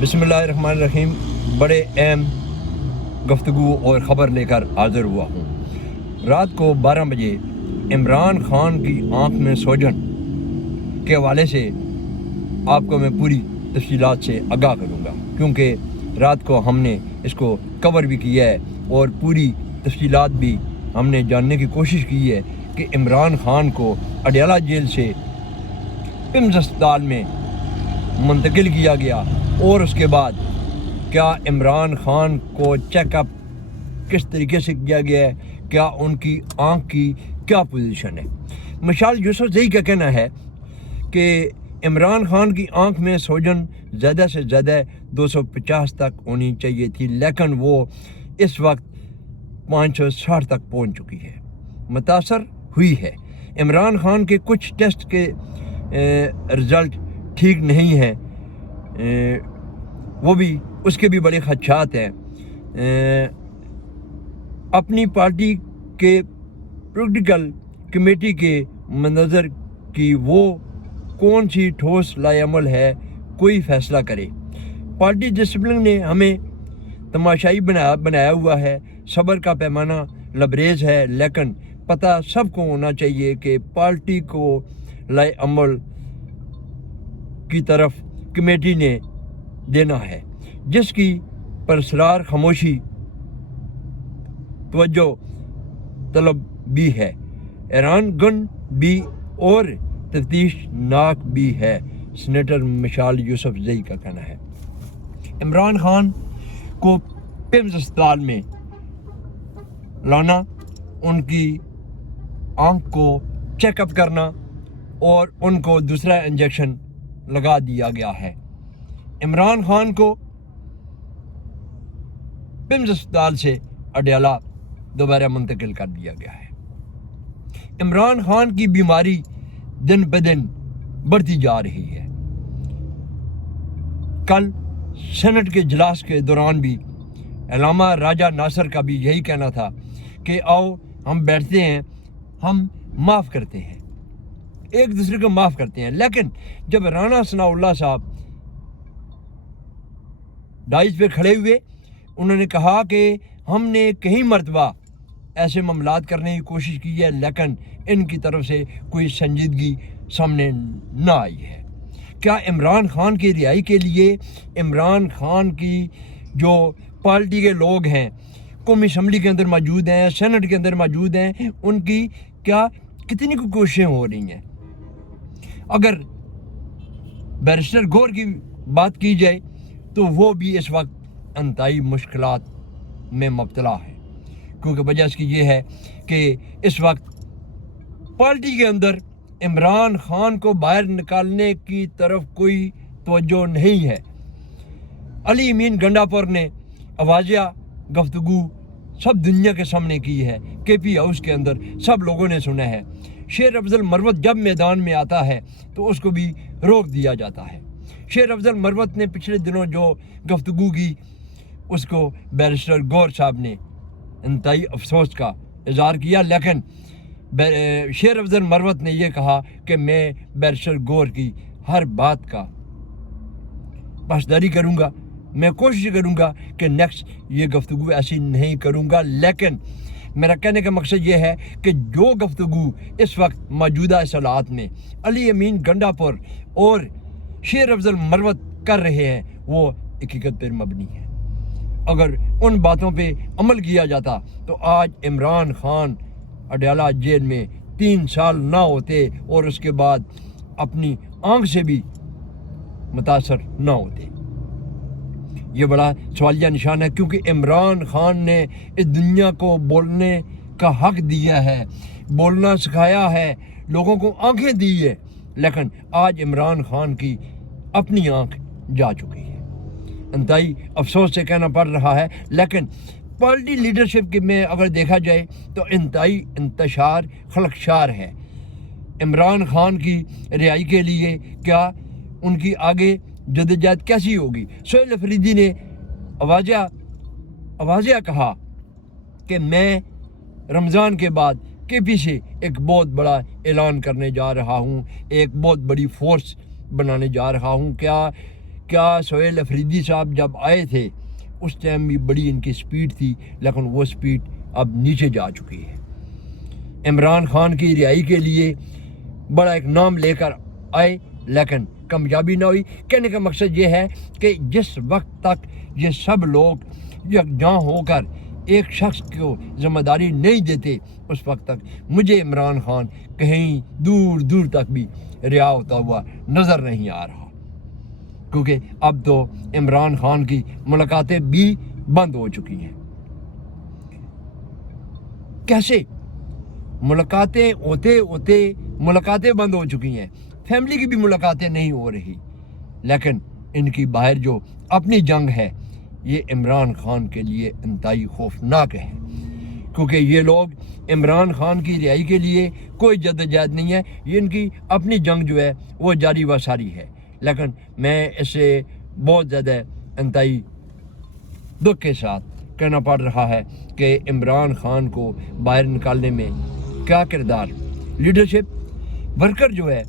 बिस्मिल्लाहिर्रहमानिर्रहीम। बड़े अहम गुफ्तगू और ख़बर लेकर हाज़िर हुआ हूँ। रात को 12 बजे इमरान खान की आँख में सोजन के हवाले से आपको मैं पूरी तफसीलात से आगाह करूँगा, क्योंकि रात को हमने इसको कवर भी किया है और पूरी तफसीलात भी हमने जानने की कोशिश की है कि इमरान खान को अडयाला जेल से पिम्स अस्पताल में मुंतकिल किया गया और उसके बाद क्या इमरान खान को चेकअप किस तरीके से किया गया है, क्या उनकी आँख की क्या पोजीशन है। मिसाल यूसुफजई का कहना है कि इमरान खान की आँख में सोजन ज़्यादा से ज़्यादा 250 तक होनी चाहिए थी, लेकिन वो इस वक्त 560 तक पहुंच चुकी है, मुतासर हुई है। इमरान खान के कुछ टेस्ट के रिज़ल्ट ठीक नहीं हैं, वो भी उसके भी बड़े खदशात हैं। अपनी पार्टी के पॉलिटिकल कमेटी के मंजर की वो कौन सी ठोस लाएअमल है, कोई फैसला करे। पार्टी डिसिप्लिन ने हमें तमाशाई बनाया हुआ है, सब्र का पैमाना लबरेज है, लेकिन पता सबको होना चाहिए कि पार्टी को लाएअमल की तरफ कमेटी ने देना है, जिसकी परसरार खामोशी तवज्जो तलब भी है, हैरान गन भी और तफ्तीश नाक भी है। सीनेटर मिसाल यूसुफजई का कहना है। इमरान खान को पिम्स अस्पताल में लाना, उनकी आँख को चेकअप करना और उनको दूसरा इंजेक्शन लगा दिया गया है। इमरान खान को पिम्स अस्पताल से अडयाला दोबारा मुंतकिल कर दिया गया है। इमरान खान की बीमारी दिन ब दिन बढ़ती जा रही है। कल सेनेट के इजलास के दौरान भी अल्लामा राजा नासिर का भी यही कहना था कि आओ हम बैठते हैं, हम माफ़ करते हैं, एक दूसरे को माफ़ करते हैं। लेकिन जब राना सनाउल्लाह साहब डाइस पे खड़े हुए, उन्होंने कहा कि हमने कई मरतबा ऐसे मामलात करने की कोशिश की है, लेकिन इनकी तरफ से कोई संजीदगी सामने ना आई है। क्या इमरान खान की रिहाई के लिए इमरान खान की जो पार्टी के लोग हैं, कौमी असम्बली के अंदर मौजूद हैं, सेनेट के अंदर मौजूद हैं, उनकी क्या कितनी कोशिशें हो रही हैं? अगर बैरिस्टर गौर की बात की जाए तो वो भी इस वक्त इंतहाई मुश्किलात में मुब्तला है, क्योंकि वजह इसकी ये है कि इस वक्त पार्टी के अंदर इमरान खान को बाहर निकालने की तरफ कोई तवज्जो नहीं है। अली अमीन गंडापुर ने आवाज़िया गुफ्तगू सब दुनिया के सामने की है, KP हाउस के अंदर सब लोगों ने सुना है। शेर अफजल मरवत जब मैदान में आता है तो उसको भी रोक दिया जाता है। शेर अफजल मरवत ने पिछले दिनों जो गुफ्तगू की, उसको बैरिस्टर गौर साहब ने इंतहाई अफसोस का इजहार किया, लेकिन शेर अफजल मरवत ने यह कहा कि मैं बैरिस्टर गौर की हर बात का पासदारी करूँगा, मैं कोशिश करूँगा कि नेक्स्ट ये गुफ्तगू ऐसी नहीं करूँगा। लेकिन मेरा कहने का मकसद ये है कि जो गुफ्तगू इस वक्त मौजूदा इस हालात में अली अमीन गंडापुर और शेर अफजल मरवत कर रहे हैं, वो हकीकत पर मबनी है। अगर उन बातों पे अमल किया जाता तो आज इमरान खान अडयाला जेल में 3 साल ना होते और उसके बाद अपनी आँख से भी मुतासर ना होते। ये बड़ा सवालिया निशान है, क्योंकि इमरान खान ने इस दुनिया को बोलने का हक दिया है, बोलना सिखाया है, लोगों को आंखें दी है, लेकिन आज इमरान खान की अपनी आंख जा चुकी है। इंतहाई अफसोस से कहना पड़ रहा है, लेकिन पार्टी लीडरशिप के में अगर देखा जाए तो इंतहाई इंतशार खलकशार है। इमरान खान की रिहाई के लिए क्या उनकी आगे जदोजहद कैसी होगी? सोहेल अफरीदी ने आवाज़िया कहा कि मैं रमज़ान के बाद KP से एक बहुत बड़ा ऐलान करने जा रहा हूँ, एक बहुत बड़ी फोर्स बनाने जा रहा हूँ। क्या کیا سہیل افریدی صاحب جب آئے تھے اس ٹائم بھی بڑی ان کی سپیڈ تھی، لیکن وہ سپیڈ اب نیچے جا چکی ہے۔ عمران خان کی رہائی کے لیے بڑا ایک نام لے کر آئے لیکن کامیابی نہ ہوئی۔ کہنے کا مقصد یہ ہے کہ جس وقت تک یہ سب لوگ یکجاں ہو کر ایک شخص کو ذمہ داری نہیں دیتے اس وقت تک مجھے عمران خان کہیں دور دور تک بھی رہا ہوتا ہوا نظر نہیں آ رہا، کیونکہ اب تو عمران خان کی ملاقاتیں بھی بند ہو چکی ہیں۔ کیسے ملاقاتیں ہوتے ہوتے ملاقاتیں بند ہو چکی ہیں، فیملی کی بھی ملاقاتیں نہیں ہو رہی، لیکن ان کی باہر جو اپنی جنگ ہے یہ عمران خان کے لیے انتہائی خوفناک ہے، کیونکہ یہ لوگ عمران خان کی رہائی کے لیے کوئی جدوجہد نہیں ہے، یہ ان کی اپنی جنگ جو ہے وہ جاری و ساری ہے۔ لیکن میں اسے بہت زیادہ انتہائی دکھ کے ساتھ کہنا پڑ رہا ہے کہ عمران خان کو باہر نکالنے میں کیا کردار، لیڈرشپ، ورکر جو ہے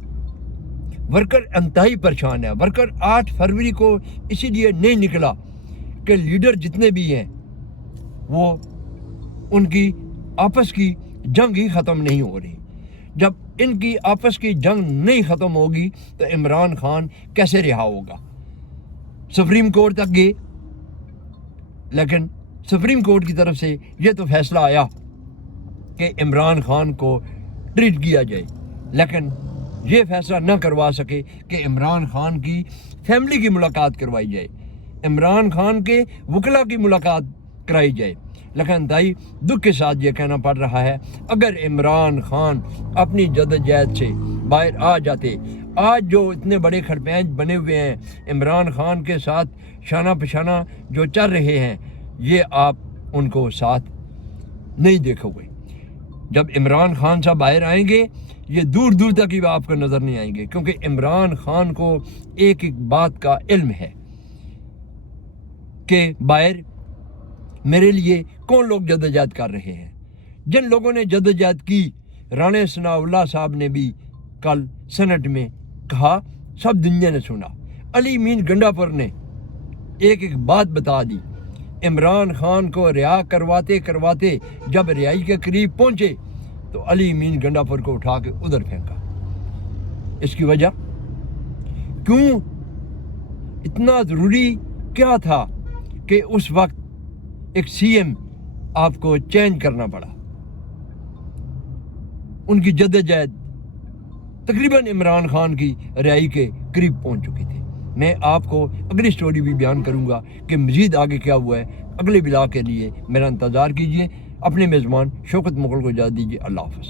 ورکر انتہائی پریشان ہے۔ ورکر 8 فروری کو اسی لیے نہیں نکلا کہ لیڈر جتنے بھی ہیں وہ ان کی آپس کی جنگ ہی ختم نہیں ہو رہی۔ جب ان کی آپس کی جنگ نہیں ختم ہوگی تو عمران خان کیسے رہا ہوگا؟ سپریم کورٹ تک گئے، لیکن سپریم کورٹ کی طرف سے یہ تو فیصلہ آیا کہ عمران خان کو ٹریٹ کیا جائے، لیکن یہ فیصلہ نہ کروا سکے کہ عمران خان کی فیملی کی ملاقات کروائی جائے، عمران خان کے وکلاء کی ملاقات کرائی جائے۔ لیکن انتہائی دکھ کے ساتھ یہ کہنا پڑ رہا ہے اگر عمران خان اپنی جدوجہد سے باہر آ جاتے، آج جو اتنے بڑے کھڑپینچ بنے ہوئے ہیں عمران خان کے ساتھ شانہ پشانہ جو چل رہے ہیں، یہ آپ ان کو ساتھ نہیں دیکھو گے۔ جب عمران خان صاحب باہر آئیں گے یہ دور دور تک ہی آپ کو نظر نہیں آئیں گے، کیونکہ عمران خان کو ایک ایک بات کا علم ہے کہ باہر میرے لیے کون لوگ جدوجہد کر رہے ہیں۔ جن لوگوں نے جدوجہد کی، رانا ثناء اللہ صاحب نے بھی کل سینٹ میں کہا، سب دنیا نے سنا۔ علی امین گنڈا پور نے ایک ایک بات بتا دی۔ عمران خان کو رہا کرواتے کرواتے جب رہائی کے قریب پہنچے تو علی امین گنڈا پور کو اٹھا کے ادھر پھینکا۔ اس کی وجہ کیوں؟ اتنا ضروری کیا تھا کہ اس وقت ایک سی ایم آپ کو چینج کرنا پڑا؟ ان کی جدوجہد تقریباً عمران خان کی رہائی کے قریب پہنچ چکی تھی۔ میں آپ کو اگلی سٹوری بھی بیان کروں گا کہ مزید آگے کیا ہوا ہے۔ اگلے بلاگ کے لیے میرا انتظار کیجیے۔ اپنے میزبان شوکت مغل کو اجازت دیجیے۔ اللہ حافظ۔